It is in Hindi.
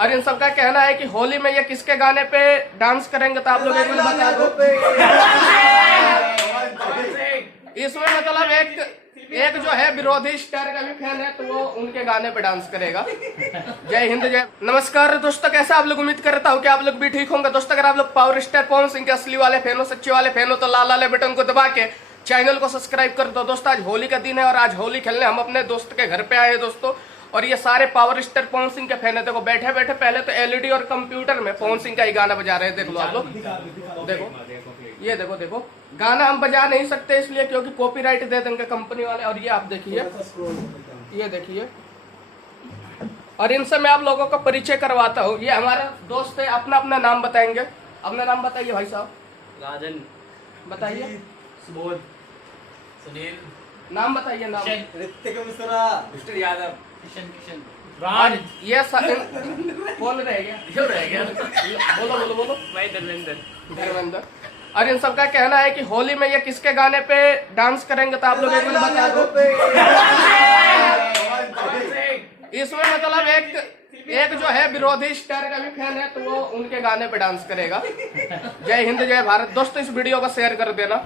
और इन सबका कहना है कि होली में ये किसके गाने पे डांस करेंगे, तो आप लोग एक मिनट बता दो। इसमें मतलब एक जो है विरोधी स्टार का भी फैन है, तो वो उनके गाने पे डांस करेगा। जय हिंद जय। नमस्कार दोस्तों, कैसे आप लोग? उम्मीद करता हूँ कि आप लोग भी ठीक होंगे। दोस्तों अगर आप लोग पावर स्टार पवन सिंह के असली वाले फैन हो, सच्चे वाले फैन हो, तो लाल वाले बटन को दबा के चैनल को सब्सक्राइब कर दो। दोस्तों आज होली का दिन है और आज होली खेलने हम अपने दोस्त के घर पे आए हैं दोस्तों। और ये सारे पावर स्टार पवन सिंह के फैन है। देखो बैठे बैठे पहले तो एलईडी और कंप्यूटर में पवन सिंह का ही गाना बजा रहे हैं। देख लो आप लोग, देखो ये देखो गाना हम बजा नहीं सकते इसलिए क्योंकि कॉपीराइट दे देंगे कंपनी वाले। और ये आप देखिए, ये देखिए। और इनसे मैं आप लोगों का परिचय करवाता हूँ। ये हमारा दोस्त है, अपना अपना नाम बताएंगे। अपना नाम बताइए भाई साहब। राजन, बताइए। सुबोध, सुनील, नाम बताइए। नाम ऋतिक मिश्रा, मिस्टर यादव, किशन और ये कौन रह गया? क्यों रह गया? बोलो। भाई धर्मेंद्र। और इन सबका कहना है कि होली में ये किसके गाने पे डांस करेंगे, तो आप लोग एक मिनट बता दो। इसमें मतलब एक जो है विरोधी स्टार का भी फैन है, तो वो उनके गाने पे डांस करेगा। जय हिंद जय भारत। दोस्तों इस वीडियो को शेयर कर देना।